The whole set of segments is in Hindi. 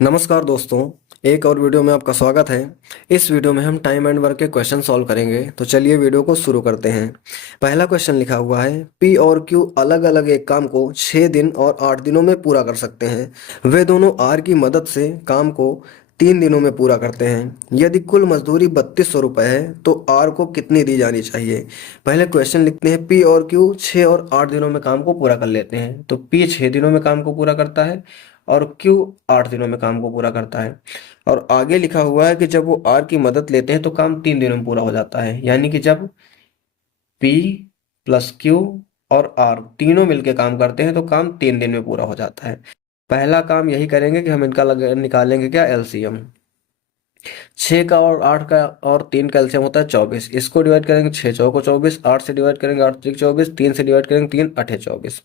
नमस्कार दोस्तों, एक और वीडियो में आपका स्वागत है। इस वीडियो में हम टाइम एंड वर्क के क्वेश्चन सॉल्व करेंगे। तो चलिए वीडियो को शुरू करते हैं। पहला क्वेश्चन लिखा हुआ है, पी और क्यू अलग अलग एक काम को 6 दिन और 8 दिनों में पूरा कर सकते हैं। वे दोनों आर की मदद से काम को 3 दिनों में पूरा करते हैं। यदि कुल मजदूरी 3200 रुपये है तो आर को कितनी दी जानी चाहिए। पहले क्वेश्चन लिखते हैं, पी और क्यू 6 और 8 दिनों में काम को पूरा कर लेते हैं। तो पी 6 दिनों में काम को पूरा करता है और क्यू 8 दिनों में काम को पूरा करता है। और आगे लिखा हुआ है कि जब वो आर की मदद लेते हैं तो काम 3 दिनों में पूरा हो जाता है। यानी कि जब पी प्लस क्यू और आर तीनों मिलके काम करते हैं तो काम 3 दिन में पूरा हो जाता है। पहला काम यही करेंगे कि हम इनका निकालेंगे क्या, एलसीएम। 6 का और 8 का और 3 का एलसीएम होता है 24। इसको डिवाइड करेंगे 6 चौको 24, 8 से डिवाइड करेंगे 8 त्रिक 24, 3 से डिवाइड करेंगे 3 अठे 24।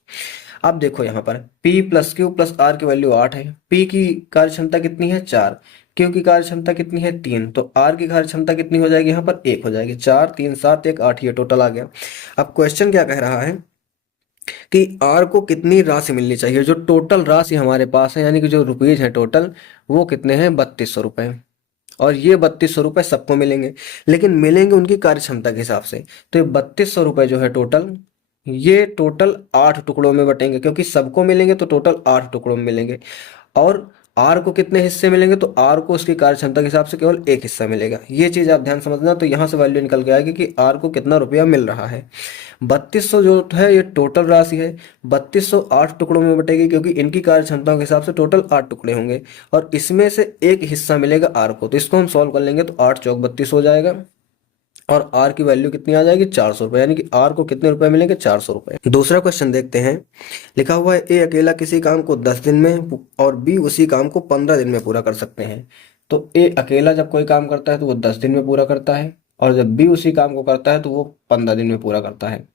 अब देखो यहाँ पर P plus Q plus R की वैल्यू 8 है। P की कार्य क्षमता कितनी है, 4। क्यू की कार्य क्षमता कितनी है, 3। तो आर की कार्य क्षमता कितनी हो जाएगी, यहाँ पर 1 हो जाएगी। 4 3 7 1 8, ये टोटल आ गया। अब क्वेश्चन क्या कह रहा है कि आर को कितनी राशि मिलनी चाहिए। जो टोटल राशि हमारे पास है, यानी कि जो रुपीज है टोटल, वो कितने हैं, 3200 रुपये। और ये 3200 रुपये सबको मिलेंगे, लेकिन मिलेंगे उनकी कार्य क्षमता के हिसाब से। तो ये 3200 रुपये जो है टोटल, ये टोटल 8 टुकड़ों में बटेंगे, क्योंकि सबको मिलेंगे तो टोटल 8 टुकड़ों में मिलेंगे। और आर को कितने हिस्से मिलेंगे, तो आर को उसकी कार्य क्षमता के हिसाब से केवल एक हिस्सा मिलेगा। ये चीज आप ध्यान समझना। तो यहाँ से वैल्यू निकल के आएगी कि आर को कितना रुपया मिल रहा है। 3200 जो है ये टोटल राशि है। 3200 8 टुकड़ों में बटेगी, क्योंकि इनकी कार्य क्षमताओं के हिसाब से टोटल 8 टुकड़े होंगे और इसमें से एक हिस्सा मिलेगा आर को। तो इसको हम सॉल्व कर लेंगे तो 8 चौक 32 हो जाएगा और आर की वैल्यू कितनी आ जाएगी, 400 रुपये। यानी कि आर को कितने रुपए मिलेंगे, 400 रुपये। दूसरा क्वेश्चन देखते हैं। लिखा हुआ है, ए अकेला किसी काम को 10 दिन में और बी उसी काम को 15 दिन में पूरा कर सकते हैं। तो ए अकेला जब कोई काम करता है तो वो 10 दिन में पूरा करता है, और जब बी उसी काम को करता है तो वो 15 दिन में पूरा करता है।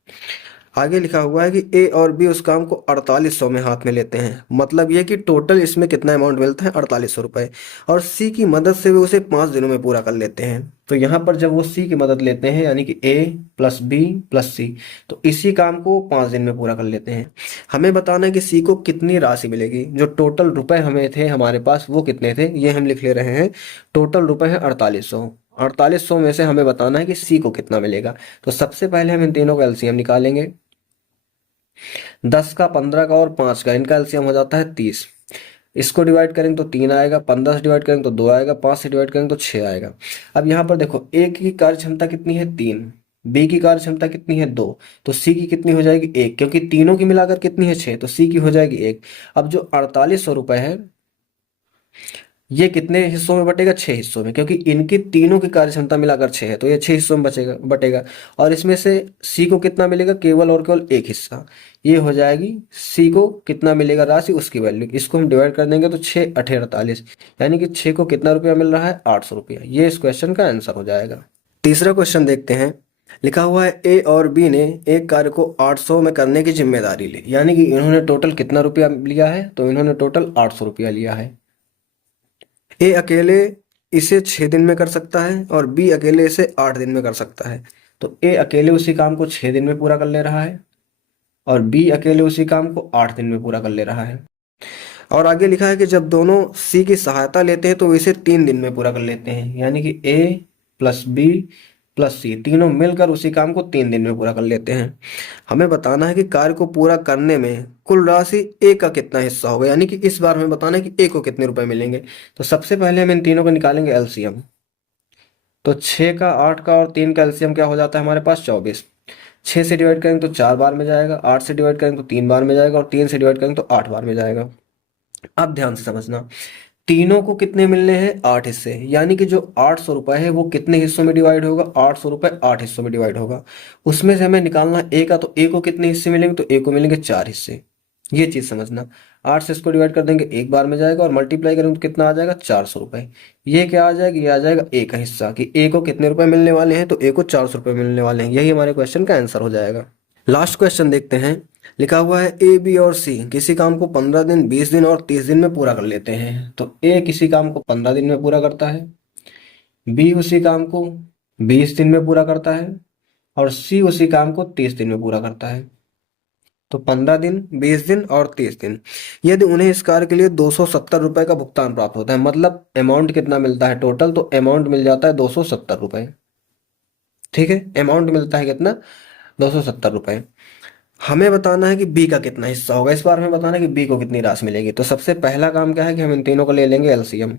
आगे लिखा हुआ है कि ए और बी उस काम को 4800 में हाथ में लेते हैं। मतलब ये कि टोटल इसमें कितना अमाउंट मिलता है, 4800 रुपये। और सी की मदद से वे उसे 5 दिनों में पूरा कर लेते हैं। तो यहाँ पर जब वो सी की मदद लेते हैं, यानी कि ए प्लस बी प्लस सी, तो इसी काम को 5 दिन में पूरा कर लेते हैं। हमें बताना है कि सी को कितनी राशि मिलेगी। जो टोटल रुपए हमें थे हमारे पास, वो कितने थे, ये हम लिख ले रहे हैं। टोटल रुपए है 4800। 4800 में से हमें बताना है कि सी को कितना मिलेगा। तो सबसे पहले हम इन तीनों का एलसीएम निकालेंगे। 10 का, 15 का और 5 का, इनका एलसीएम हो जाता है 30। इसको डिवाइड करेंगे तो 3 आएगा, 15 से डिवाइड करेंगे तो 2 आएगा, 5 से डिवाइड करेंगे तो 6 आएगा। अब यहाँ पर देखो, ए की कार्य क्षमता कितनी है, 3। बी की कार्य क्षमता कितनी है, 2। तो सी की कितनी हो जाएगी, 1, क्योंकि तीनों की मिलाकर कितनी है, 6। तो सी की हो जाएगी 1। अब जो 4800 रुपये है, ये कितने हिस्सों में बटेगा, 6 हिस्सों में, क्योंकि इनकी तीनों की कार्य क्षमता मिलाकर 6 है, तो ये 6 हिस्सों में बटेगा। और इसमें से सी को कितना मिलेगा, केवल और केवल एक हिस्सा। ये हो जाएगी सी को कितना मिलेगा राशि, उसकी वैल्यू। इसको हम डिवाइड कर देंगे तो 6 अठे 48, यानी कि 6 को कितना रुपया मिल रहा है, 800 रुपया। ये इस क्वेश्चन का आंसर हो जाएगा। तीसरा क्वेश्चन देखते हैं। लिखा हुआ है, ए और बी ने एक कार्य को 800 में करने की जिम्मेदारी ली। यानी कि इन्होंने टोटल कितना रुपया लिया है, तो इन्होंने टोटल 800 रुपया लिया है। ए अकेले इसे 6 दिन में कर सकता है और बी अकेले इसे 8 दिन में कर सकता है। तो ए अकेले उसी काम को 6 दिन में पूरा कर ले रहा है और बी अकेले उसी काम को 8 दिन में पूरा कर ले रहा है। और आगे लिखा है कि जब दोनों सी की सहायता लेते हैं तो इसे 3 दिन में पूरा कर लेते हैं। यानी कि ए प्लस बी प्लस सी तीनों मिलकर उसी काम को 3 दिन में पूरा कर लेते हैं। हमें बताना है कि कार्य को पूरा करने में कुल राशि ए का कितना हिस्सा होगा। यानी कि इस बार हमें बताना है कि ए को कितने रुपए मिलेंगे। तो सबसे पहले हम इन तीनों को निकालेंगे एलसीएम। तो 6 का, 8 का और 3 का एलसीएम क्या हो जाता है हमारे पास, 24। 6 से डिवाइड करेंगे तो 4 बार में जाएगा, 8 से डिवाइड करेंगे तो 3 बार में जाएगा और 3 से डिवाइड करेंगे तो 8 बार में जाएगा। अब ध्यान से समझना, तीनों को कितने मिलने हैं, 8 हिस्से। यानी कि जो 800 रुपये है वो कितने हिस्सों में डिवाइड होगा, 800 रुपये 8 हिस्सों में डिवाइड होगा। उसमें से हमें निकालना ए का, तो ए को कितने हिस्से मिलेंगे, तो ए को मिलेंगे 4 हिस्से। ये चीज समझना। 8 से इसको डिवाइड कर देंगे, एक बार में जाएगा और मल्टीप्लाई करेंगे तो कितना आ जाएगा, 400 रुपये। ये क्या आ जाएगा, ये आ जाएगा ए का हिस्सा, कि ए को कितने रुपए मिलने वाले हैं, तो ए को 400 रुपये मिलने वाले हैं। यही हमारे क्वेश्चन का आंसर हो जाएगा। लास्ट क्वेश्चन देखते हैं। लिखा हुआ है, ए बी और सी किसी काम को 15 दिन 20 दिन और 30 दिन में पूरा कर लेते हैं। तो ए किसी काम को 15 दिन में पूरा करता है, बी उसी काम को 20 दिन में पूरा करता है और सी उसी काम को 30 दिन में पूरा करता है। तो 15 दिन, 20 दिन और 30 दिन। यदि उन्हें इस कार्य के लिए 270 रुपये का भुगतान प्राप्त होता है, मतलब अमाउंट कितना मिलता है टोटल, तो अमाउंट मिल जाता है 270 रुपये। ठीक है, अमाउंट मिलता है कितना, 270 रुपये। हमें बताना है कि बी का कितना हिस्सा होगा, इस बार हमें बताना है कि बी को कितनी राशि मिलेगी। तो सबसे पहला काम क्या है कि हम इन तीनों को ले लेंगे एलसीएम।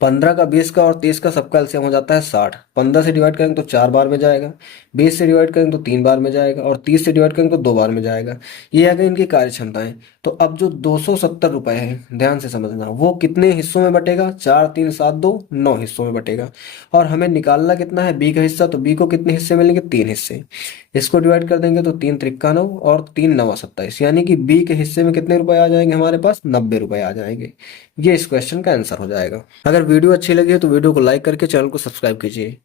15 का, 20 का और 30 का सबका एलसीएम हो जाता है 60। 15 से डिवाइड करेंगे तो 4 बार में जाएगा, 20 से डिवाइड करेंगे तो 3 बार में जाएगा, और 30 से डिवाइड करेंगे तो 2 बार में जाएगा। ये आ गई इनकी कार्य क्षमताएं। तो अब जो 270 रुपये है, ध्यान से समझना, वो कितने हिस्सों में बटेगा, 4 3 7 2 9 हिस्सों में बटेगा। और हमें निकालना कितना है, बी का हिस्सा। तो बी को कितने हिस्से मिलेंगे, 3 हिस्से। इसको डिवाइड कर देंगे तो 3 त्रिक्का 9 और 3 नवा 27, यानी कि बी के हिस्से में कितने रुपए आ जाएंगे हमारे पास, 90 रुपए आ जाएंगे। ये इस क्वेश्चन का आंसर हो जाएगा। अगर वीडियो अच्छी लगी है तो वीडियो को लाइक करके चैनल को सब्सक्राइब कीजिए।